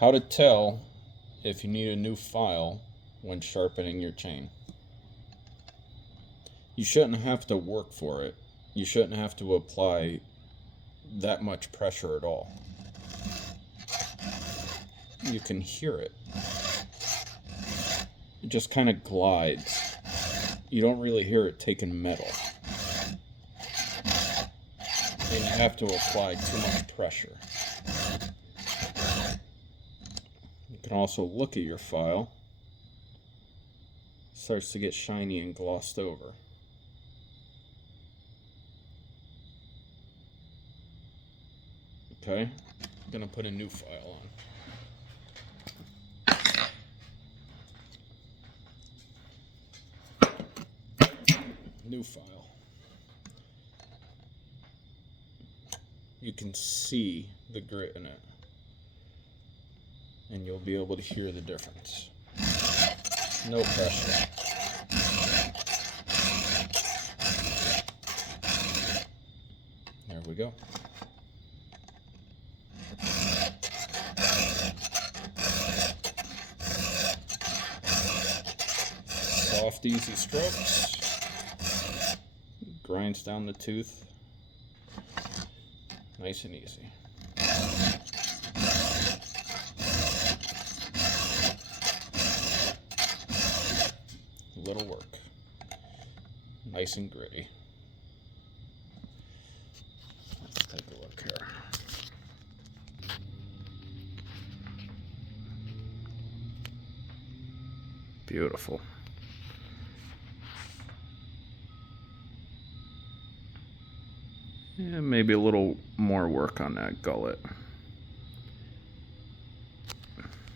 How to tell if you need a new file when sharpening your chain. You shouldn't have to work for it. You shouldn't have to apply that much pressure at all. You can hear it. It just kind of glides. You don't really hear it taking metal. And you have to apply too much pressure. You can also look at your file. It starts to get shiny and glossed over. Okay, I'm gonna put a new file on. New file. You can see the grit in it, and you'll be able to hear the difference. No pressure. There we go. Soft, easy strokes. Grinds down the tooth. Nice and easy. Little work. Nice and gritty. Let's take a look here. Beautiful. Yeah, maybe a little more work on that gullet.